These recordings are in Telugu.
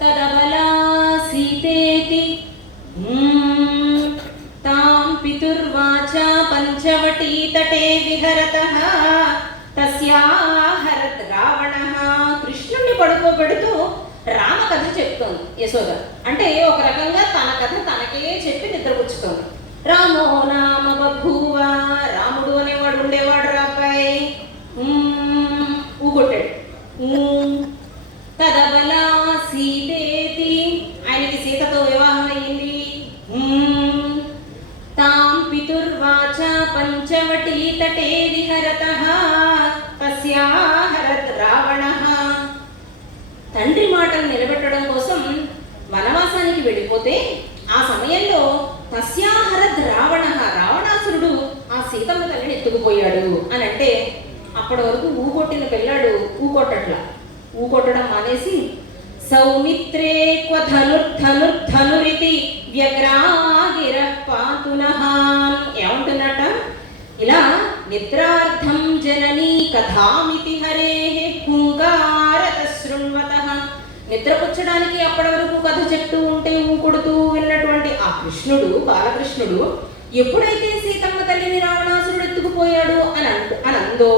తదబలా సీతేతి తాం పితుర్వాచ పంచవటీ తటే విహరతః తస్యాహరత్ రావణః. కృష్ణుణ్ణి పడుకోబెడుతూ రామ కథ చెప్తోంది యశోద. అంటే ఒక రకంగా తన కథ తనకే చెప్పి నిద్రపుచ్చుతోంది. రామో నామ బభూవ, రాముడు అనేవాడు ఉండేవాడు రాపాయ్. ఊగొట్టాడు. తదబలా సీతేతి, ఆయనకి సీతతో వివాహం అయ్యింది. తాం పితుర్వాచ పంచవటీ తటే విహరతః తస్యాహరత్ రావణః. తండ్రి మాటలు నిలబెట్టడం కోసం వనవాసానికి వెళ్ళిపోతే ఆ సమయంలో తస్యాహరత్ రావణః, రావణాసురుడు ఆ సీతమ్మ తల్లిని ఎత్తుకుపోయాడు అని అంటే అప్పటి వరకు ఊకొట్టిన పిల్లాడు ఊకొట్టట్లా. ఊకొట్టడం మానేసి సౌమిత్రే క్వ ధనుర్ధనుర్ధనురితి వ్యగ్రాగిర పాతునః ఏమంటున్నట, ఇలా నిద్రార్థం జననీ కథామితి హరేః హుంకారత శృణ్వతః. నిద్రపుచ్చడానికి అప్పటి వరకు కథ చెప్తూ ఉంటే ఊకొడుతూ విన్నటువంటి ఆ కృష్ణుడు, బాలకృష్ణుడు ఎప్పుడైతే సీతమ్మ తల్లిని రావణాసురుడు ఎత్తుకుపోయాడు అని అందో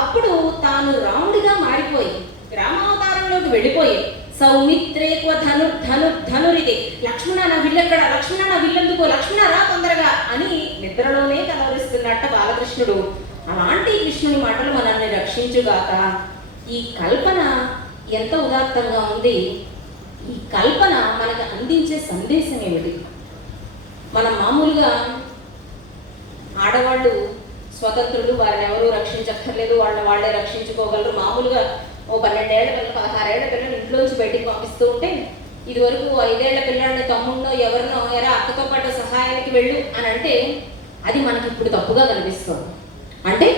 అప్పుడు తాను రాముడిగా మారిపోయి రామావతారంలోకి వెళ్ళిపోయి సౌమిత్రే క్వ ధనుర్ధనురితి, లక్ష్మణ నా విల్లెక్కడ, లక్ష్మణ నా విల్లందుకో, లక్ష్మణ రా తొందరగా అని నిద్రలోనే కలవరిస్తున్నట్ట బాలకృష్ణుడు. అలాంటి కృష్ణుని మాటలు మనల్ని రక్షించుగాక. ఈ కల్పన ఎంత ఉదాత్తంగా ఉంది. ఈ కల్పన మనకు అందించే సందేశం ఏమిటి? మనం మామూలుగా ఆడవాళ్ళు స్వతంత్రులు, వారిని ఎవరూ రక్షించక్కర్లేదు, వాళ్ళే రక్షించుకోగలరు. మామూలుగా ఓ 12 ఏళ్ల పిల్లలు 16 ఏళ్ల పిల్లలు ఇంట్లోంచి బయటికి పంపిస్తూ ఉంటే ఇదివరకు 5 ఏళ్ల పిల్లాడిని తమ్ముడినో ఎవరినో ఎరా అక్కతో పాటు సహాయానికి వెళ్ళు అని అంటే అది మనకి ఇప్పుడు తప్పుగా కనిపిస్తుంది. అంటే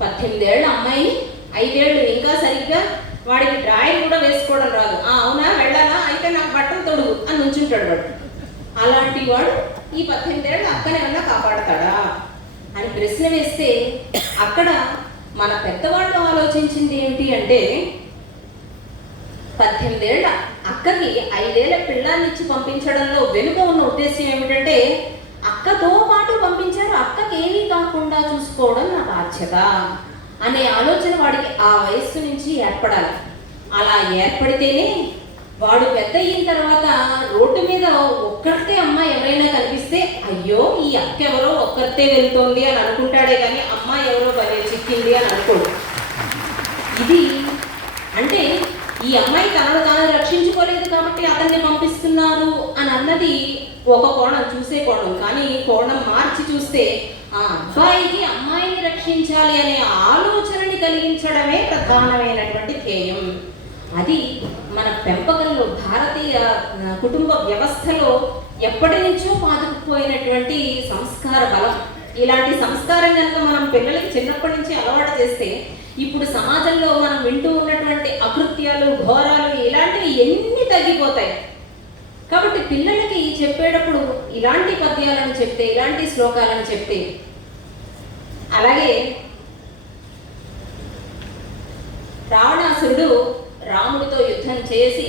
18 ఏళ్ల అమ్మాయిని 5 ఏళ్ళు ఇంకా సరిగ్గా వాడికి డ్రాయింగ్ కూడా వేసుకోవడం రాదు. అవునా వెళ్ళాలా, అయితే నాకు బట్టలు తొడుగు అని నుంచుంటాడు వాడు. అలాంటి వాడు ఈ 18 ఏళ్ళ అక్కనేమన్నా కాపాడతాడా అని ప్రశ్న వేస్తే అక్కడ మన పెద్దవాళ్ళు ఆలోచించింది ఏంటి అంటే 18 ఏళ్ల అక్కకి 5 ఏళ్ల పిల్లాన్ని ఇచ్చి పంపించడంలో వెనుక ఉన్న ఉద్దేశం ఏమిటంటే అక్కతో పాటు పంపించారు, అక్కకి ఏమీ కాకుండా చూసుకోవడం నా బాధ్యత అనే ఆలోచన వాడికి ఆ వయస్సు నుంచి ఏర్పడాలి. అలా ఏర్పడితేనే వాడు పెద్ద అయిన తర్వాత రోడ్డు మీద ఒక్కరితే అమ్మాయి ఎవరైనా కనిపిస్తే అయ్యో ఈ అక్క ఎవరో ఒక్కరితే వెళ్తోంది అని అనుకుంటాడే కానీ అమ్మాయి ఎవరో భలే చిక్కింది అని అనుకోడు. ఇది అంటే ఈ అమ్మాయి తనను తాను రక్షించుకోలేదు కాబట్టి అతన్ని పంపిస్తున్నారు అని అన్నది ఒక కోణం, చూసే కోణం. కానీ కోణం మార్చి చూస్తే ఆ అబ్బాయికి అమ్మాయిని రక్షించాలి అనే ఆలోచనని కలిగించడమే ప్రధానమైనటువంటి ధ్యేయం. అది మన పెంపకంలో, భారతీయ కుటుంబ వ్యవస్థలో ఎప్పటి నుంచో పాతుకుపోయినటువంటి సంస్కార బలం. ఇలాంటి సంస్కారం కనుక మనం పిల్లలకి చిన్నప్పటి నుంచి అలవాటు చేస్తే ఇప్పుడు సమాజంలో మనం వింటూ ఉన్నటువంటి అకృత్యాలు, ఘోరాలు ఇలాంటివి ఎన్ని తగ్గిపోతాయి. కాబట్టి పిల్లలకి చెప్పేటప్పుడు ఇలాంటి పద్యాలను చెప్తే, ఇలాంటి శ్లోకాలను చెప్తే, అలాగే రావణాసురుడు రాముడితో యుద్ధం చేసి